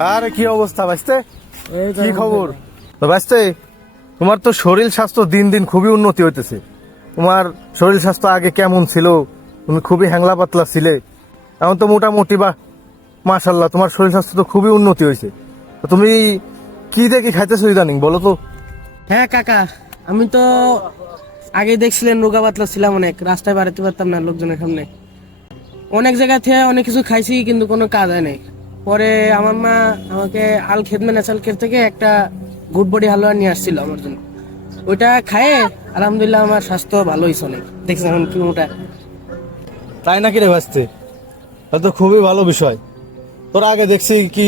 আরে কি অবস্থা বাইস্তে? এই তো কি খবর? তো বাইস্তে, তোমার তো শরীর স্বাস্থ্য দিন দিন খুবই উন্নতি হইতেছে। তোমার শরীর স্বাস্থ্য আগে কেমন ছিল? তুমি খুবই হ্যাংলা পাতলা ছিলে, এখন তো মোটামুটি বা মাশাল্লাহ তোমার শরীর স্বাস্থ্য তো খুবই উন্নতি হয়েছে। তো তুমি কি দেখি খাইতেছো ইদানিং বলো তো? হ্যাঁ কাকা, আমি তো আগে দেখছিলেন রোগা পাতলা ছিলাম, অনেক রাস্তায় বাড়াতে পারতাম না লোকজনের সামনে। অনেক জায়গা থেকে অনেক কিছু খাইছি কিন্তু কোনো কাজ হয় নাই। পরে আমার মা আমাকে আল খেদমে ন্যাচারাল কেয়ার থেকে একটা গুড বডি হালুয়া নিয়ে আসছিল আমার জন্য। ওইটা খায়ে আলহামদুলিল্লাহ আমার স্বাস্থ্য ভালো হয়েছে অনেক। দেখছেন এখন কি ওটা। তাই নাকি রে বাইস্তে? তাহলে তো খুবই ভালো বিষয়। তোর আগে দেখছি কি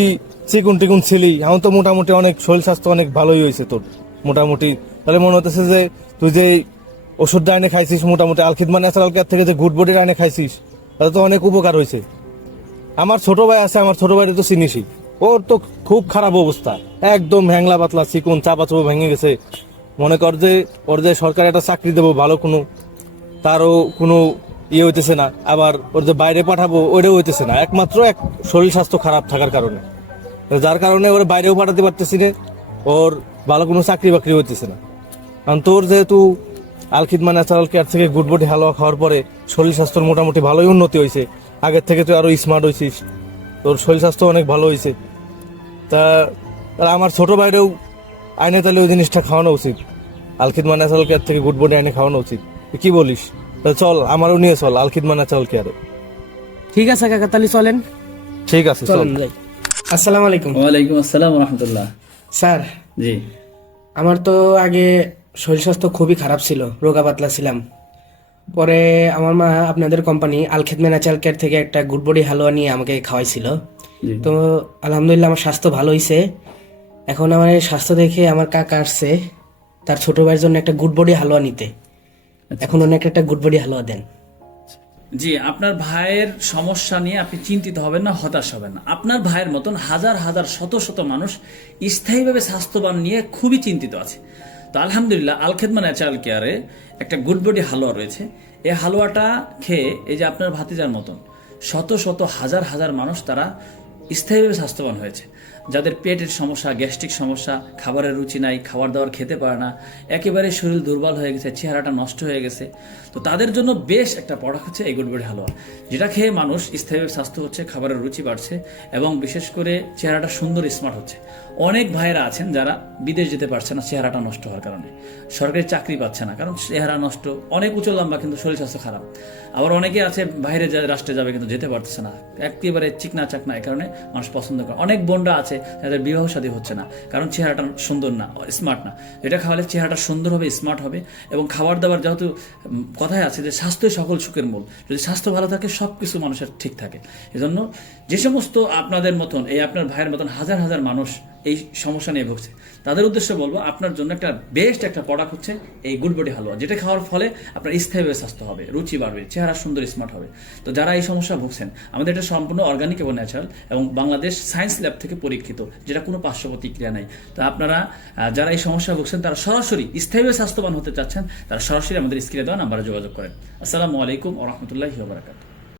চিকুন টিকুন ছিলি, এখন তো মোটামুটি অনেক শরীর স্বাস্থ্য অনেক ভালোই হয়েছে তোর মোটামুটি। তাহলে মনে হতেছে যে তুই যে ওষুধটা এনে খাইছিস, মোটামুটি আলখিদমা ন্যাচারাল কেয়ার থেকে যে গুড বডির এনে খাইছিস, তাতে তো অনেক উপকার হয়েছে। আমার ছোট ভাই আছে, আমার ছোট ভাইটা তো চিনিসই, ওর তো খুব খারাপ অবস্থা, একদম হ্যাংলা পাতলা চিকুন চাপা চোপা ভেঙে গেছে। মনে কর যে ওর যে সরকার একটা চাকরি দেবো ভালো কোনো, তারও কোনো ইয়ে হইতেছে না, আবার ওর যে বাইরে পাঠাবো ওইটাও হইতেছে না, একমাত্র এক শরীর স্বাস্থ্য খারাপ থাকার কারণে। যার কারণে ওর বাইরেও পাঠাতে পারতেছি না, ওর ভালো কোনো চাকরি বাকরি হইতেছে না। কারণ তোর যেহেতু আলখিদমা ন্যাচারাল কেয়ার থেকে গুড বডি হালুয়া খাওয়ার পরে শরীর স্বাস্থ্যর মোটামুটি ভালোই উন্নতি হয়েছে, আগের থেকে তুই আরো স্মার্ট হয়েছিস, তোর শরীর স্বাস্থ্য অনেক ভালো হয়েছে। তা তাহলে আমার ছোট ভাইরেও আইনে তাহলে ওই জিনিসটা খাওয়ানো উচিত, আলখিদমা ন্যাচারাল কেয়ার থেকে গুড বডি আইনে খাওয়ানো উচিত। তুই কি বলিস? তা চল আমারও নিয়ে চল আলখিদমা ন্যাচারাল কেয়ারে। ঠিক আছে কাকা, তাহলে চলেন। ঠিক আছে চল। চলেন যাই। আসসালামু আলাইকুম। ওয়ালাইকুম আসসালাম রহমতুল্লাহ। স্যার, জি আমার তো আগে শরীর স্বাস্থ্য খুবই খারাপ ছিল, রোগা পাতলা ছিলাম। পরে আমার মা আপনাদের কোম্পানি আল খেদমে ন্যাচারাল কেয়ার থেকে একটা গুড বডি হালুয়া নিয়ে আমাকে খাওয়াইছিল। জি তো আলহামদুলিল্লাহ আমার স্বাস্থ্য ভালো হয়েছে। এখন আমার এই স্বাস্থ্য দেখে আমার কাকা আসছে তার ছোট ভাইয়ের জন্য একটা গুড বডি হালুয়া নিতে। এখন অনেক একটা গুড বডি হালুয়া দেন। জি, আপনার ভাইয়ের সমস্যা নিয়ে আপনি চিন্তিত হবেন না, হতাশ হবেন না। আপনার ভাইয়ের মতন হাজার হাজার শত শত মানুষ স্থায়ীভাবে স্বাস্থ্যবান নিয়ে খুবই চিন্তিত আছে। তো আলহামদুলিল্লাহ আল খেদমা ন্যাচারাল কেয়ারে একটা গুড বডি হালুয়া রয়েছে। এই হালুয়াটা খেয়ে এই যে আপনার ভাতিজার মতন শত শত হাজার হাজার মানুষ তারা স্থায়ীভাবে স্বাস্থ্যবান হয়েছে। যাদের পেটের সমস্যা, গ্যাস্ট্রিক সমস্যা, খাবারের রুচি নাই, খাবার দাবার খেতে পারে না, একেবারে শরীর দুর্বল হয়ে গেছে, চেহারাটা নষ্ট হয়ে গেছে, তো তাদের জন্য বেশ একটা প্রোডাক্ট হচ্ছে এই গুড বডি হালুয়া, যেটা খেয়ে মানুষ স্থায়ীভাবে স্বাস্থ্য হচ্ছে, খাবারের রুচি বাড়ছে এবং বিশেষ করে চেহারাটা সুন্দর স্মার্ট হচ্ছে। অনেক ভাইয়েরা আছেন যারা বিদেশ যেতে পারছে না চেহারাটা নষ্ট হওয়ার কারণে, সরকারি চাকরি পাচ্ছে না কারণ চেহারা নষ্ট, অনেক উঁচু লম্বা কিন্তু শরীর স্বাস্থ্য খারাপ। আবার অনেকে আছে বাইরে রাষ্ট্রে যাবে কিন্তু যেতে পারতেছে না, একেবারে চিকনা চাকনা, এই কারণে মানুষ পছন্দ করে। অনেক বোনরা আছে যাদের বিবাহ শাদী হচ্ছে না কারণ চেহারাটা সুন্দর না, স্মার্ট না। এটা খাওয়ালে চেহারাটা সুন্দর হবে, স্মার্ট হবে। এবং খাবার দাবার, যেহেতু কথায় আছে যে স্বাস্থ্যই সকল সুখের মূল, যদি স্বাস্থ্য ভালো থাকে সব কিছু মানুষের ঠিক থাকে। এজন্য যে সমস্ত আপনাদের মতন, এই আপনার ভাইয়ের মতন হাজার হাজার মানুষ এই সমস্যা নিয়ে ভুগছে, তাদের উদ্দেশ্যে বলবো আপনার জন্য একটা বেস্ট একটা প্রোডাক্ট হচ্ছে এই গুড বডি হালুয়া, যেটা খাওয়ার ফলে আপনার স্থায়ীভাবে স্বাস্থ্য হবে, রুচি বাড়বে, চেহারা সুন্দর স্মার্ট হবে। তো যারা এই সমস্যা ভুগছেন, আমাদের এটা সম্পূর্ণ অর্গানিক এবং ন্যাচারাল এবং বাংলাদেশ সায়েন্স ল্যাব থেকে পরীক্ষিত, যেটা কোনো পার্শ্ব প্রতিক্রিয়া নাই। তো আপনারা যারা এই সমস্যা ভুগছেন, তারা সরাসরি স্থায়ীভাবে স্বাস্থ্যবান হতে চাচ্ছেন, তারা সরাসরি আমাদের স্ক্রিনে দেওয়া নাম্বারে যোগাযোগ করেন। আসসালামু আলাইকুম ওয়া রাহমাতুল্লাহি ওয়া বারাকাতুহু।